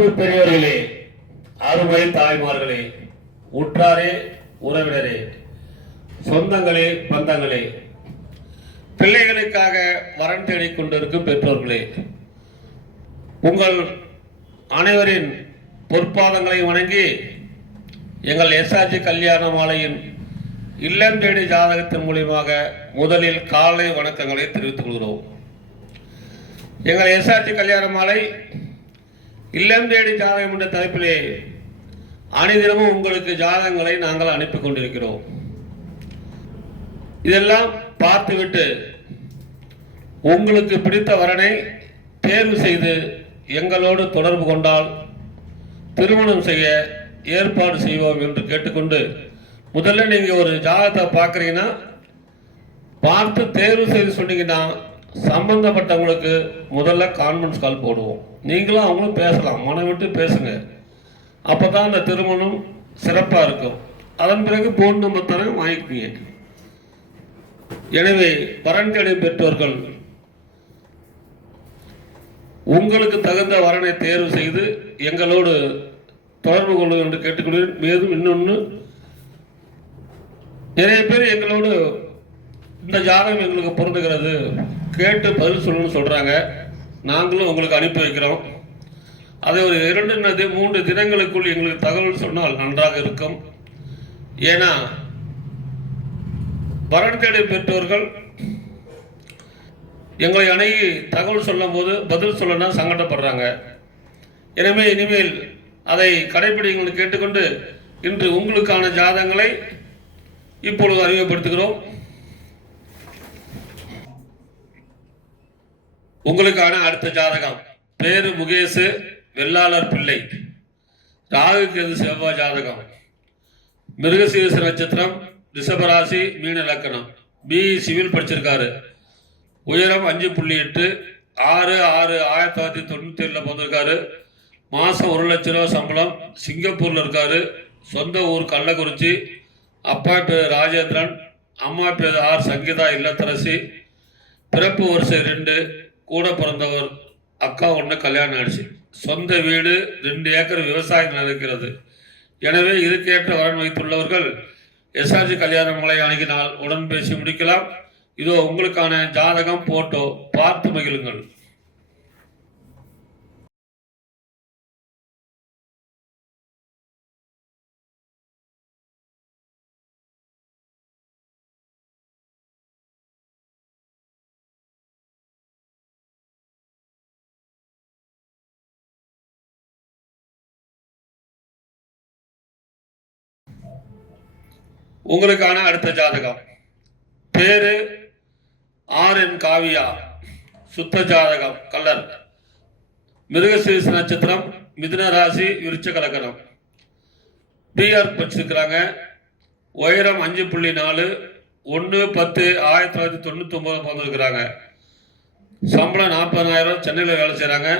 அன்பு பெரியவர்களே, அருமை தாய்மார்களே, உற்றாரே, உறவினரே, சொந்தங்களே, பந்தங்களே, பிள்ளைகளுக்காக வரன் தேடிக் கொண்டிருக்கும் பெற்றோர்களே, உங்கள் அனைவரின் பொற்பாதங்களை வணங்கி எங்கள் எஸ்ஆர்ஜி கல்யாண மாலையின் இல்லம் தேடி ஜாதகத்தின் மூலியமாக முதலில் காலை வணக்கங்களை தெரிவித்துக் கொள்கிறோம். எங்கள் எஸ்ஆர்ஜி கல்யாண மாலை இல்லம் தேடி ஜாதகம் என்ற தலைப்பிலே அனைதினமும் உங்களுக்கு ஜாதகங்களை நாங்கள் அனுப்பி கொண்டிருக்கிறோம். இதெல்லாம் பார்த்துவிட்டு உங்களுக்கு பிடித்த வரனை தேர்வு செய்து எங்களோடு தொடர்பு கொண்டால் திருமணம் செய்ய ஏற்பாடு செய்வோம் என்று கேட்டுக்கொண்டு, முதல்ல நீங்கள் ஒரு ஜாதகத்தை பார்க்குறீங்கன்னா பார்த்து தேர்வு செய்து சொன்னீங்கன்னா சம்பந்தப்பட்டவங்களுக்கு முதல்ல கான்ஃபரன்ஸ் கால் போடுவோம். நீங்களும் அவங்களும் பேசலாம், மனம் விட்டு பேசுங்க. அப்போ தான் அந்த திருமணம் சிறப்பாக இருக்கும். அதன் பிறகு போன் நம்பர் தானே வாங்கிக்குவீங்க. எனவே வரன் தேடி பெற்றோர்கள் உங்களுக்கு தகுந்த வரனை தேர்வு செய்து எங்களோடு தொடர்பு கொள்ளும் என்று கேட்டுக்கொள்கிறேன். மேலும் இன்னொன்று, நிறைய பேர் எங்களோடு இந்த ஜாதகம் எங்களுக்கு பொருந்துகிறது கேட்டு பதில் சொல்லணும்னு சொல்கிறாங்க. நாங்களும் உங்களுக்கு அனுப்பி வைக்கிறோம். அதை ஒரு 2-3 தினங்களுக்குள் எங்களுக்கு தகவல் சொன்னால் நன்றாக இருக்கும். ஏன்னா வரன் தேடி பெற்றோர்கள் எங்களை அணுகி தகவல் சொல்லும் போது பதில் சொல்லனா சங்கடப்படுறாங்க. எனவே இனிமேல் அதை கடைபிடிங்கள் கேட்டுக்கொண்டு இன்று உங்களுக்கான ஜாதகங்களை இப்பொழுது அறிமுகப்படுத்துகிறோம். உங்களுக்கான அடுத்த ஜாதகம் பேரு முகேஷ், வெள்ளாளர் பிள்ளை, ராகு கேது செவ்வாய் ஜாதகம், மிருகசீரிஷ நட்சத்திரம், ரிஷபராசி, மீன லக்கணம், பிஇ சிவில் படிச்சிருக்காரு, உயரம் 5.8, 6/6/1997 பிறந்திருக்காரு, மாதம் 1 லட்ச ரூபா சம்பளம், சிங்கப்பூரில் இருக்காரு, சொந்த ஊர் கள்ளக்குறிச்சி, அப்பா பேர் ராஜேந்திரன், அம்மா பேர் ஆர் சங்கீதா இல்லத்தரசி, பிறப்பு வரிசை 2, கூட பிறந்தவர் அக்கா 1, கல்யாணம் ஆயிடுச்சு, சொந்த வீடு 2 ஏக்கர் விவசாயம் இருக்கிறது. எனவே இதுக்கேற்ற வரன் வைத்துள்ளவர்கள் எஸ்ஆர்ஜி கல்யாண மலை அணுகினால் உடன் பேசி முடிக்கலாம். இதோ உங்களுக்கான ஜாதகம் போட்டோ பார்த்து மகிழுங்கள். உங்களுக்கான அடுத்த ஜாதகம் பேரு ஆர்.என். காவியா, சுத்த ஜாதகம், கல்லர், மிருகசீரிஷ நட்சத்திரம், மிதுன ராசி, விருச்சிக லக்னம், பிஆர் படிச்சிருக்கிறாங்க, உயரம் 5.4, 1/10/1999 பிறந்திருக்கிறாங்க, சம்பளம் 40,000, சென்னையில் வேலை செய்கிறாங்க,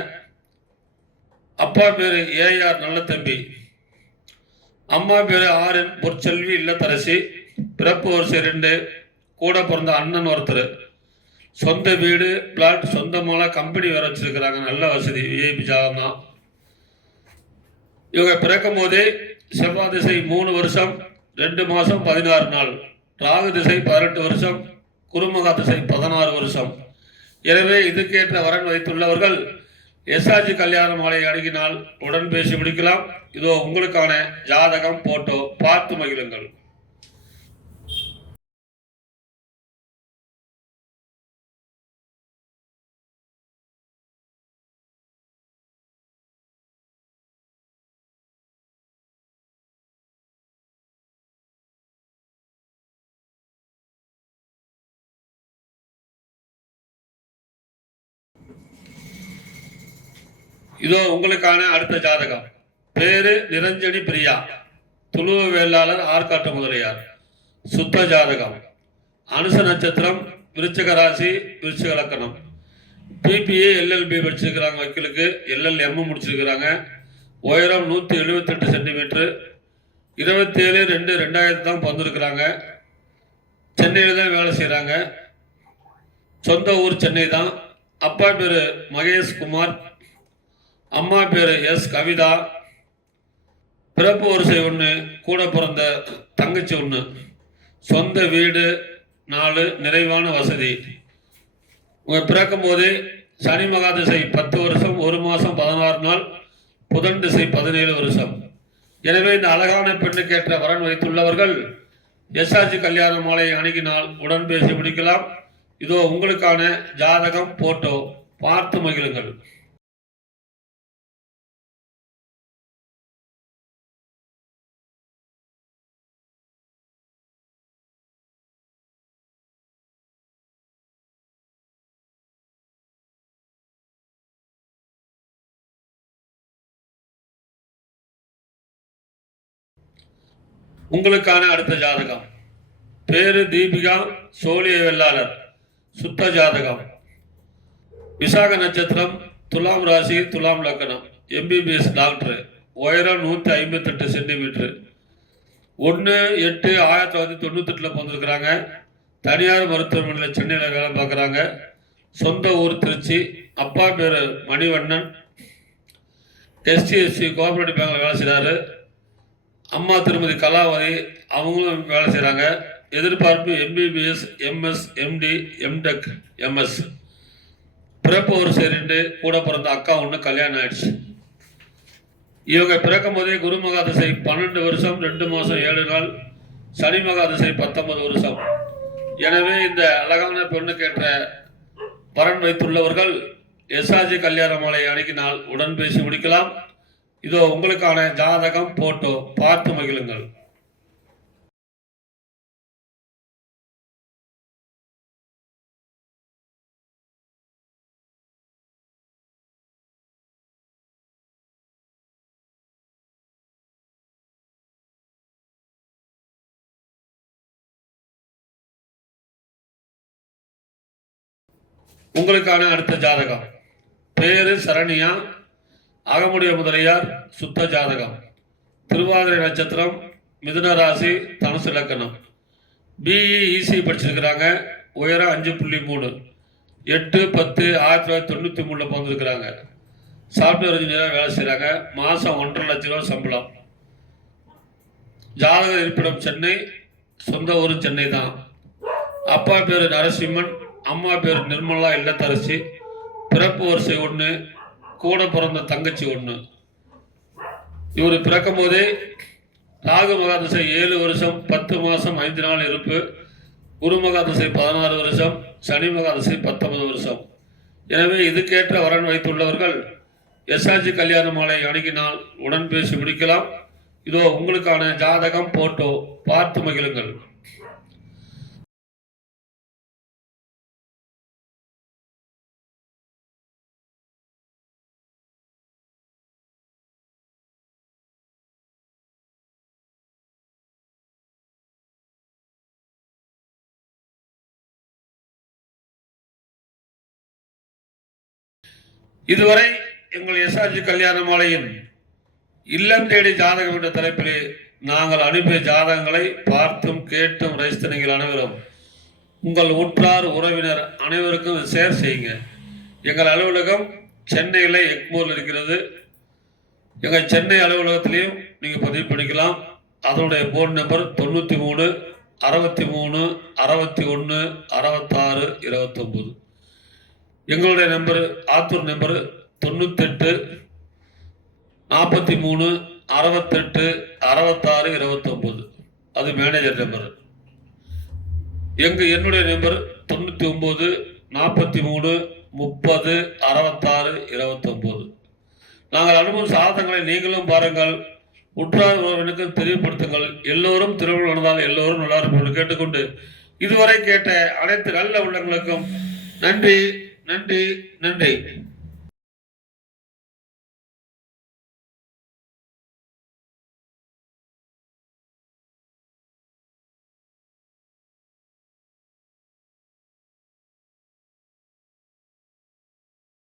அப்பா பேர் ஏஆர் நல்ல தம்பி, அம்மா பேர் ஆர்.என். பொற்செல்வி இல்லத்தரசி, பிறப்பு வரிசை 2, கூட பிறந்த அண்ணன் ஒருத்தர், சொந்த வீடு பிளாட், சொந்தமான கம்பெனி வேற வச்சிருக்கிறாங்க, நல்ல வசதி, விஐபி ஜாதகம் தான். இவங்க பிறக்கும் போதே செவ்வாய் திசை 3 வருஷம் 2 மாதம் 16 நாள், ராகு திசை 18 வருஷம், குருமகா திசை 16 வருஷம். எனவே இதுக்கேற்ற வரன் வைத்துள்ளவர்கள் எஸ்ஆர்ஜி கல்யாண மாலை அணுகினால் உடன் பேசி முடிக்கலாம். இதோ உங்களுக்கான ஜாதகம் போட்டோ பார்த்து மகிழுங்கள். இதோ உங்களுக்கான அடுத்த ஜாதகம் பேரு நிரஞ்சனி பிரியா, துளுவ வேளாளர், ஆற்காட்டு முதலியார், சுத்த ஜாதகம், அனுச நட்சத்திரம், விருச்சிக ராசி, விருச்சிக லக்னம், பிபிஏ எல்எல்பி படிச்சிருக்கிறாங்க, வக்கீலுக்கு எல்எல்எம் முடிச்சிருக்கிறாங்க, உயரம் 178 சென்டிமீட்டர், 27/2/2000 தான் பிறந்திருக்கிறாங்க, சென்னையில் தான் வேலை செய்கிறாங்க, சொந்த ஊர் சென்னை தான், அப்பா பேர் மகேஷ் குமார், அம்மா பேரு எஸ் கவிதா, பிறப்பு வரிசை 1, கூட பிறந்த தங்கச்சி 1, சொந்த வீடு 4, நிறைவான வசதி. உங்க பிறக்கும் போதே சனி மகா திசை 10 வருஷம் 1 மாசம் 16 நாள், புதன் திசை 17 வருஷம். எனவே இந்த அழகான பெண்ணுக்கேற்ற வரன் வைத்துள்ளவர்கள் எஸ்ஆர்ஜி கல்யாண மாலை அணுகினால் உடன் பேசி முடிக்கலாம். இதோ உங்களுக்கான ஜாதகம் போட்டோ, பார்த்து மகிழுங்கள். உங்களுக்கான அடுத்த ஜாதகம். பேரு தீபிகா, சோழிய வெள்ளாளர், சுத்த ஜாதகம். விசாக நட்சத்திரம், துலாம் ராசி, துலாம் லக்னம், எம்பிபிஎஸ் டாக்டர், உயரம் 158 சென்டிமீட்டர், 1/8/1998 பிறந்திருக்கிறாங்க. தனியார் மருத்துவமனையில் சென்னையில் வேலை பார்க்குறாங்க. சொந்த ஊர் திருச்சி. அப்பா பேர் மணிவண்ணன், STSC கோஆபரேட்டிவ் பேங்கில் வேலை செய்கிறாரு. அம்மா திருமதி கலாவதி, அவங்களும் வேலை செய்கிறாங்க. எதிர்பார்ப்பு MBBS, MS, MD, MTech, MS. பிறப்பு வரிசை 2, கூட பிறந்த அக்கா 1, கல்யாணம் ஆயிடுச்சு. இவங்க பிறக்கும் போதே குரு மகா திசை 12 வருஷம் 2 மாசம் 7 நாள், சனி மகா திசை 19 வருஷம். எனவே இந்த அழகான பெண்ணுக்கேற்ற வரன் வைத்துள்ளவர்கள் எஸ்ஆர்ஜி கல்யாண மாலை அணுகினால் உடன் பேசி முடிக்கலாம். இதோ உங்களுக்கான ஜாதகம் போட்டோ, பார்த்து மகிழுங்கள். உங்களுக்கான அடுத்த ஜாதகம். பேரு சரணியா, அகமுடைய முதலியார், சுத்த ஜாதகம். திருவாதிரை நட்சத்திரம், மிதுன ராசி, தனுசு லக்னம். BE EC படிச்சிருக்கிறாங்க. உயரம் 5.3, 8/10/1993 பிறந்திருக்கிறாங்க. சாஃப்ட்வேர் இன்ஜினியராக வேலை செய்கிறாங்க. மாதம் 1.5 லட்சம் ரூபா சம்பளம். ஜாதக இருப்பிடம் சென்னை, சொந்த ஊர் சென்னை தான். அப்பா பேர் நரசிம்மன், அம்மா பேர் நிர்மலா இல்லத்தரசி. பிறப்பு வரிசை 1, கூட பிறந்த தங்கச்சி 1. இவர் பிறக்கும் போதே ராகு மகா திசை 7 வருஷம் 10 மாசம் 5 நாள் இருப்பு, குரு மகா திசை 16 வருஷம், சனி மகா திசை 19 வருஷம். எனவே இதுக்கேற்ற வரன் வைத்துள்ளவர்கள் எஸ்ஆர்ஜி கல்யாண மாலை அணுகினால் உடன் பேசி முடிக்கலாம். இதோ உங்களுக்கான ஜாதகம் போட்டோ, பார்த்து மகிழுங்கள். இதுவரை எங்கள் எஸ்ஆர்ஜி கல்யாண மாலையின் இல்லம் தேடி ஜாதகம் என்ற தலைப்பிலே நாங்கள் அனுப்பிய ஜாதகங்களை பார்த்தும் கேட்டும் ரசித்த நீங்கள் அனைவரும் உங்கள் உற்றார் உறவினர் அனைவருக்கும் ஷேர் செய்யுங்க. எங்கள் அலுவலகம் சென்னையில் எக்மோரில் இருக்கிறது. எங்கள் சென்னை அலுவலகத்திலையும் நீங்கள் பதிவு பண்ணிக்கலாம். அதனுடைய போன் நம்பர் 93 63 61 66 29. எங்களுடைய நம்பர் ஆத்தூர் நம்பர் 98 43 68 66 29. அது மேனேஜர் நம்பர். என்னுடைய நம்பர் 99 43 30 66 29. நாங்கள் அனுப்பும் சாதனங்களை நீங்களும் பாருங்கள், உற்றார் உறவினருக்கு தெரியப்படுத்துங்கள். எல்லோரும் திருமணம் நடந்தால் எல்லோரும் நல்லா இருப்போம் கேட்டுக்கொண்டு இதுவரை கேட்ட அனைத்து நல்ல உள்ளங்களுக்கும் நன்றி நன்றி நன்றி.